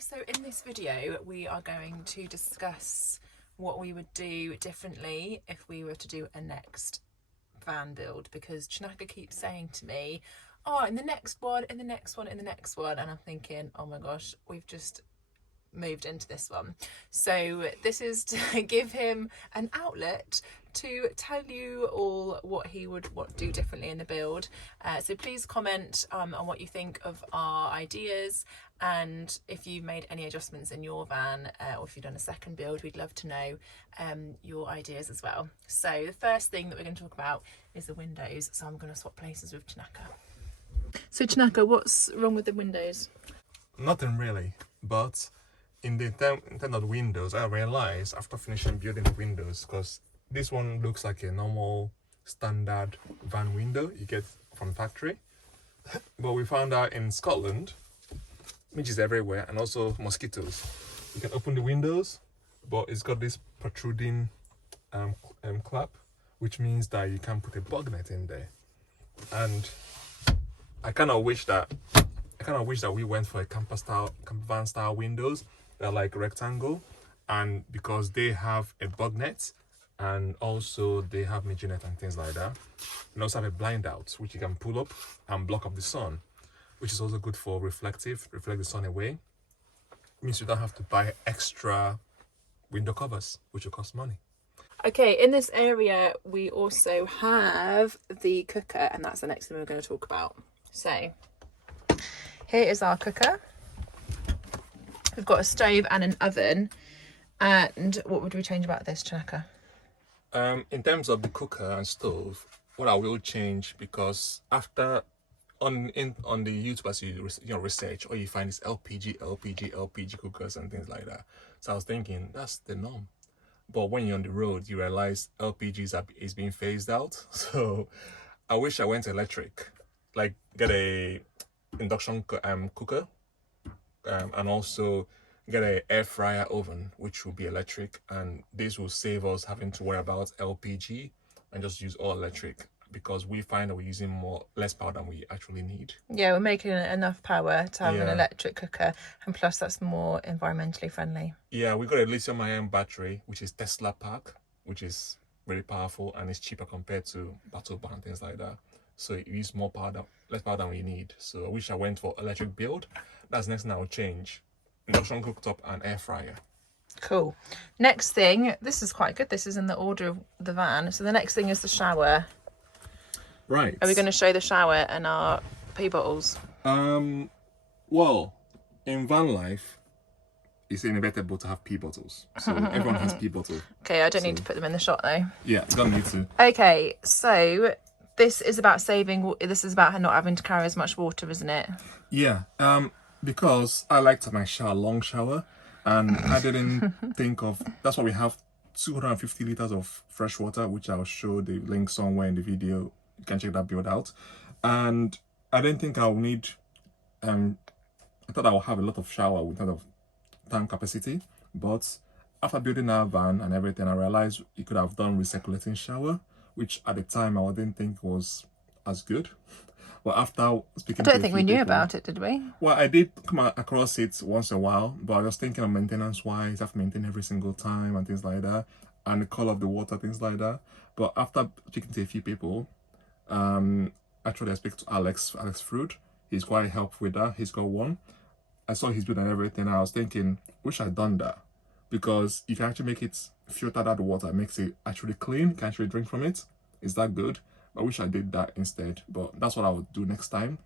so in this video we are going to discuss what we would do differently if we were to do a next van build, because Chinaka keeps saying to me, oh, in the next one, in the next one, in the next one, and I'm thinking, oh my gosh, we've just moved into this one. So this is to give him an outlet to tell you all what he would do differently in the build. So please comment on what you think of our ideas, and if you've made any adjustments in your van, or if you've done a second build, we'd love to know your ideas as well. So the first thing that we're going to talk about is the windows. So I'm going to swap places with Chinaka. So Chinaka, what's wrong with the windows? Nothing really, but in terms of windows, I realized after finishing building the windows, because this one looks like a normal standard van window you get from factory, but we found out in Scotland, midges everywhere and also mosquitoes. You can open the windows, but it's got this protruding clap, which means that you can put a bug net in there. And I kind of wish that we went for a campervan style windows. They're like rectangle, and because they have a bug net and also they have midge net and things like that, and also have a blind out which you can pull up and block up the sun, which is also good for reflect the sun away. It means you don't have to buy extra window covers, which will cost money. Okay, in this area we also have the cooker, and that's the next thing we're going to talk about. So here is our cooker. We've got a stove and an oven. And what would we change about this, Chinaka? In terms of the cooker and stove, what I will change, because after on the YouTube, as you research, or you find this LPG cookers and things like that. So I was thinking that's the norm, but when you're on the road, you realize LPGs is being phased out. So I wish I went electric, like get a induction cooker, and also get an air fryer oven, which will be electric, and this will save us having to worry about LPG and just use all electric, because we find that we're using less power than we actually need. Yeah, we're making enough power to have an electric cooker, and plus that's more environmentally friendly. Yeah, we got a lithium-ion battery, which is Tesla pack, which is really powerful and it's cheaper compared to battle bar and things like that. So you use less power than we need. So I wish I went for electric build. That's the next thing I will change. Induction cooktop and air fryer. Cool. Next thing, this is quite good. This is in the order of the van. So the next thing is the shower. Right. Are we going to show the shower and our pee bottles? Well, in van life, it's inevitable to have pee bottles. So everyone has pee bottles. Okay, I don't need to put them in the shot though. Yeah, don't need to. Okay, so this is about saving. This is about not having to carry as much water, isn't it? Yeah. Because I liked my long shower, and I didn't think of, that's why we have 250 liters of fresh water, which I'll show the link somewhere in the video. You can check that build out. And I didn't think I'll need, I thought I would have a lot of shower with kind of tank capacity, but after building our van and everything, I realized you could have done recirculating shower, which at the time I didn't think was as good. But after speaking to I don't think we knew about it, did we? Well, I did come across it once in a while, but I was thinking of maintenance wise, I have to maintain every single time and things like that, and the color of the water, things like that. But after speaking to a few people, actually I speak to Alex Fruit. He's quite helpful with that. He's got one. I saw his build and everything, and I was thinking, wish I'd done that, because you can actually make it filter that water, makes it actually clean. You can actually drink from it. It's that good. I wish I did that instead, but that's what I would do next time.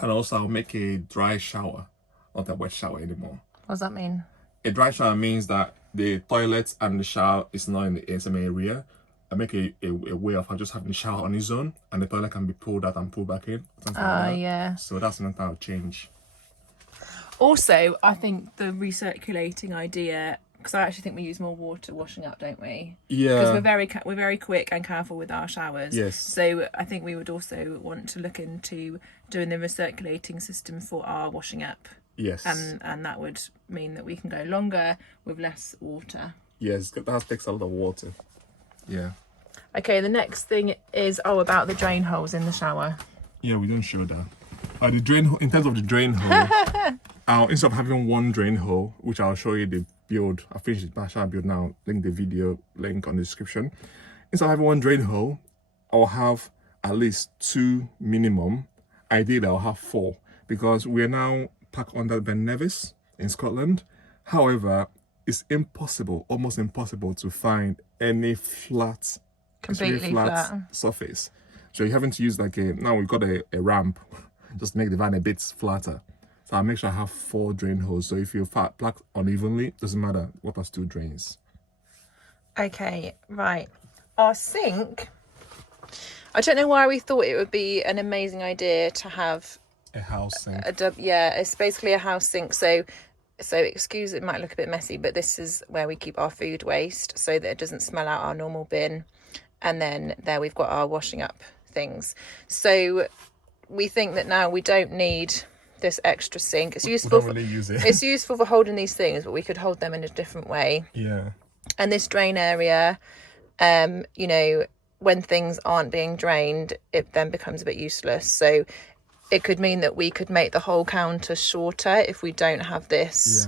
And also I'll make a dry shower, not a wet shower anymore. What does that mean? A dry shower means that the toilet and the shower is not in the same area. I make a way of just having the shower on its own, and the toilet can be pulled out and pulled back in. Yeah. So that's another I'll change. Also, I think the recirculating idea, because I actually think we use more water washing up, don't we? Yeah. Because we're very quick and careful with our showers. Yes. So I think we would also want to look into doing the recirculating system for our washing up. Yes. And that would mean that we can go longer with less water. Yes, that takes a lot of water. Yeah. Okay, the next thing is about the drain holes in the shower. Yeah, we don't show that. The drain, in terms of the drain hole, Instead of having one drain hole, which I'll show you the build, I finished the partial build now, link the video link on the description. Instead of having one drain hole, I'll have at least 2 minimum. Ideally, I'll have 4, because we're now parked under Ben Nevis in Scotland. However, it's impossible, almost impossible, to find any flat, completely flat surface. So you're having to use like now we've got a ramp just to make the van a bit flatter. So I'll make sure I have 4 drain holes. So if you park unevenly, doesn't matter, water still drains. Okay, right. Our sink, I don't know why we thought it would be an amazing idea to have a house sink. Yeah, it's basically a house sink. So excuse, it might look a bit messy, but this is where we keep our food waste so that it doesn't smell out our normal bin. And then there we've got our washing up things. So we think that now we don't need this extra sink. It's useful. We don't really use it. It's useful for holding these things, but we could hold them in a different way. Yeah. And this drain area, you know, when things aren't being drained, it then becomes a bit useless. So it could mean that we could make the whole counter shorter if we don't have this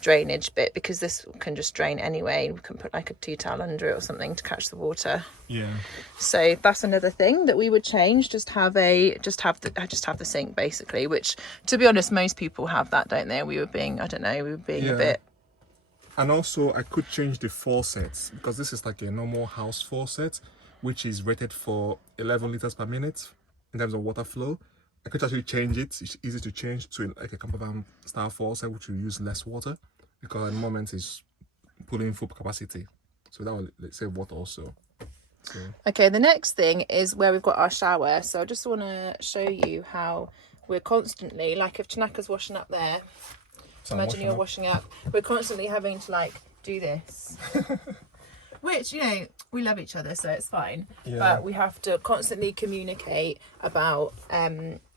drainage bit, because this can just drain anyway. We can put like a tea towel under it or something to catch the water. Yeah. So that's another thing that we would change. Just have the sink basically, which to be honest, most people have that, don't they? We were being a bit. And also I could change the faucets, because this is like a normal house faucet, which is rated for 11 liters per minute in terms of water flow. I could actually change it. It's easy to change to like a Campervan style faucet, which will use less water, because at the moment it's pulling full capacity. So that will save water also. So. Okay, the next thing is where we've got our shower. So I just want to show you how we're constantly, like if Chinaka's washing up there, so imagine you're washing up, we're constantly having to like do this. Which, you know, we love each other, so it's fine. Yeah. But we have to constantly communicate about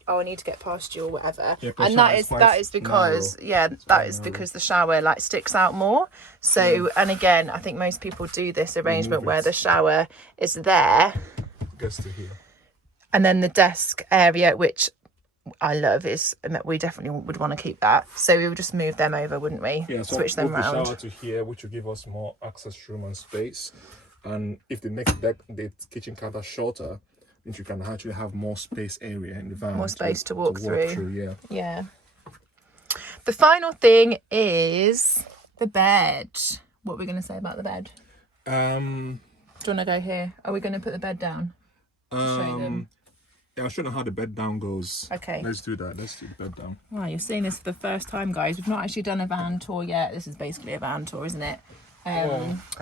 I need to get past you or whatever. Yeah, and that is because because the shower like sticks out more. So and again, I think most people do this arrangement where the shower is there. Goes to here. And then the desk area, which I love, is we definitely would want to keep that. So we would just move them over, wouldn't we? Yeah, so switch them around. The shower to here, which will give us more access room and space. And if the next deck, the kitchen counter shorter, means you can actually have more space area in the van. More space to walk through. Yeah. Yeah. The final thing is the bed. What are we going to say about the bed? Do you want to go here? Are we going to put the bed down? Show them. Yeah, I'll show them how the bed down goes. Okay. Let's do that. Let's do the bed down. Wow, you're seeing this for the first time, guys. We've not actually done a van tour yet. This is basically a van tour, isn't it?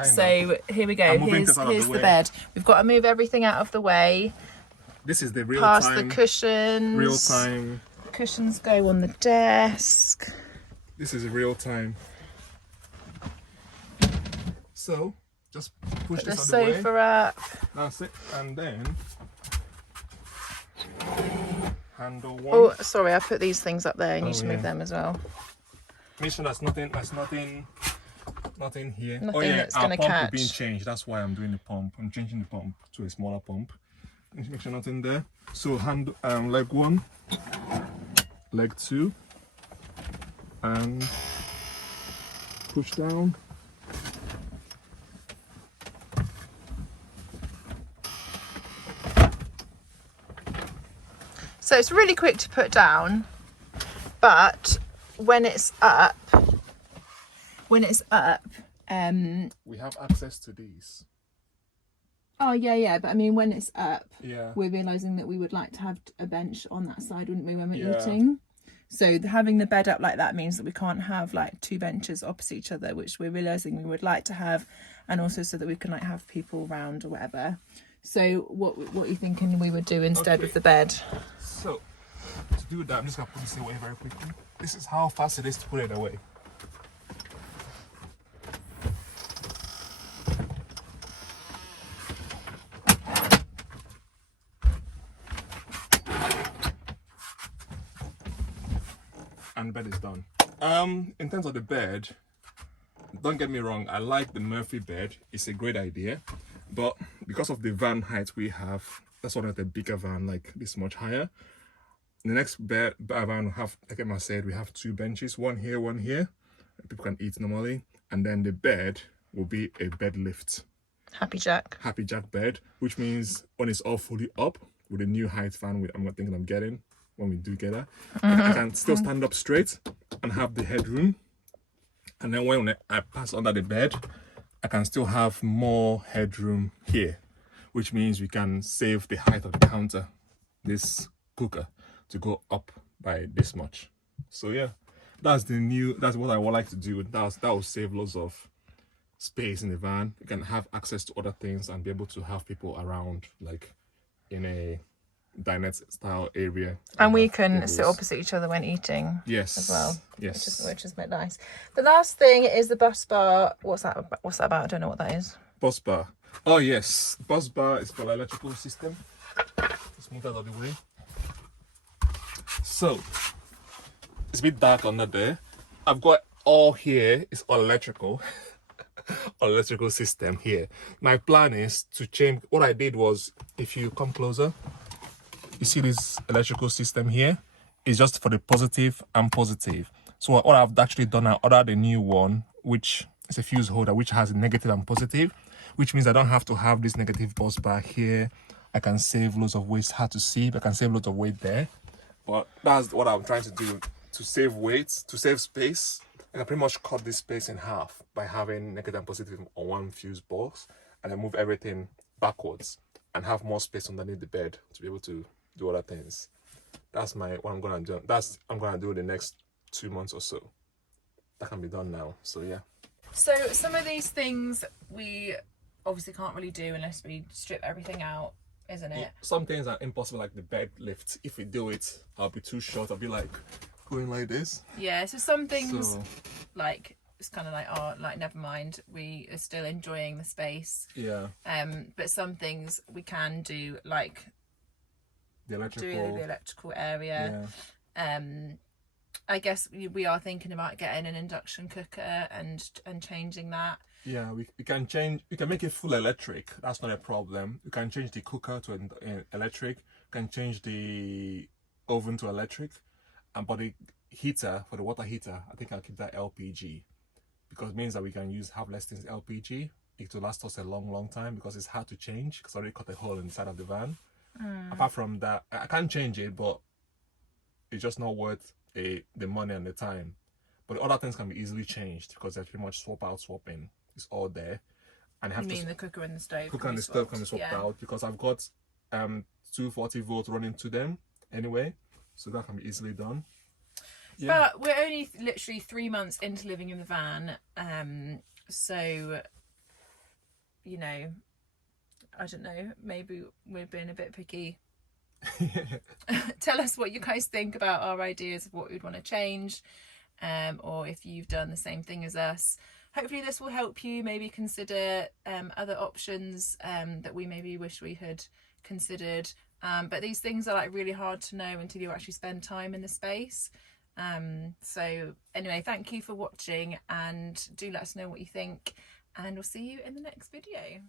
So here we go. Here's the bed. We've got to move everything out of the way. This is the real past time. The cushions. Real time. The cushions go on the desk. This is real time. So just push this out of the way. The sofa up. That's it. And then handle one. Oh, sorry, I put these things up there. You need to move them as well. Make sure there's nothing here. Nothing that's going to catch. Our pump is being changed. That's why I'm doing the pump. I'm changing the pump to a smaller pump. Make sure nothing there. So leg 1, leg 2, and push down. So it's really quick to put down, but when it's up, we have access to these. Oh yeah, but I mean when it's up, we're realising that we would like to have a bench on that side, wouldn't we, when we're eating? So having the bed up like that means that we can't have like 2 benches opposite each other, which we're realising we would like to have, and also so that we can like have people around or whatever. So what are you thinking we would do instead of the bed? So to do that, I'm just gonna put this away very quickly. This is how fast it is to put it away. And the bed is done. In terms of the bed, don't get me wrong, I like the Murphy bed. It's a great idea, but because of the van height we have, that's one of the bigger van, like this much higher, The next van we have, like Emma said, we have 2 benches, one here, one here. People can eat normally, and then the bed will be a bed lift. Happy Jack bed, which means when it's all fully up with a new height fan I'm not thinking I'm getting when we do get that, I can still stand up straight and have the headroom. And then when I pass under the bed, I can still have more headroom here, which means we can save the height of the counter, this cooker, to go up by this much. So yeah, that's what I would like to do. That will save lots of space in the van. You can have access to other things and be able to have people around, like in a dinette style area, and we can sit opposite each other when eating. Yes, as well. Yes, which is a bit nice. The last thing is the bus bar. What's that about? I don't know what that is. Bus bar. Oh yes, bus bar is for the electrical system. Let's move that out of the way. So it's a bit dark under there. I've got all here is all electrical. Electrical system here. My plan is to change. What I did was, if you come closer, you see this electrical system here is just for the positive and positive. So what I've actually done, I ordered a new one, which is a fuse holder, which has a negative and positive, which means I don't have to have this negative bus bar here. I can save loads of weight. It's hard to see, but I can save loads of weight there. But that's what I'm trying to do, to save weight, to save space. I can pretty much cut this space in half by having negative and positive on one fuse box, and then move everything backwards and have more space underneath the bed to be able to do other things. That's what I'm gonna do. I'm gonna do in the next 2 months or so. That can be done now. So yeah. So some of these things we obviously can't really do unless we strip everything out, isn't it? Some things are impossible, like the bed lift. If we do it, I'll be too short. I'll be like going like this. Yeah, so some things like it's kind of like, oh, like never mind, we are still enjoying the space. Yeah. But some things we can do, like the electrical area. Yeah. I guess we are thinking about getting an induction cooker and changing that. Yeah, we can change. We can make it full electric. That's not a problem. We can change the cooker to electric. We can change the oven to electric. But the heater, for the water heater, I think I'll keep that LPG, because it means that we can have less things LPG. It will last us a long time, because it's hard to change because I already cut a hole inside of the van. Apart from that, I can't change it, but it's just not worth the money and the time. But the other things can be easily changed because they're pretty much swap out, swap in. It's all there. And the cooker and the stove? Cooker and the stove can be swapped out, because I've got 240 volts running to them anyway, so that can be easily done. Yeah. But we're only literally 3 months into living in the van, so you know, I don't know, maybe we're being a bit picky. Tell us what you guys think about our ideas of what we'd want to change, or if you've done the same thing as us. Hopefully this will help you maybe consider other options that we maybe wish we had considered, but these things are like really hard to know until you actually spend time in the space. So anyway, thank you for watching, and do let us know what you think, and we'll see you in the next video.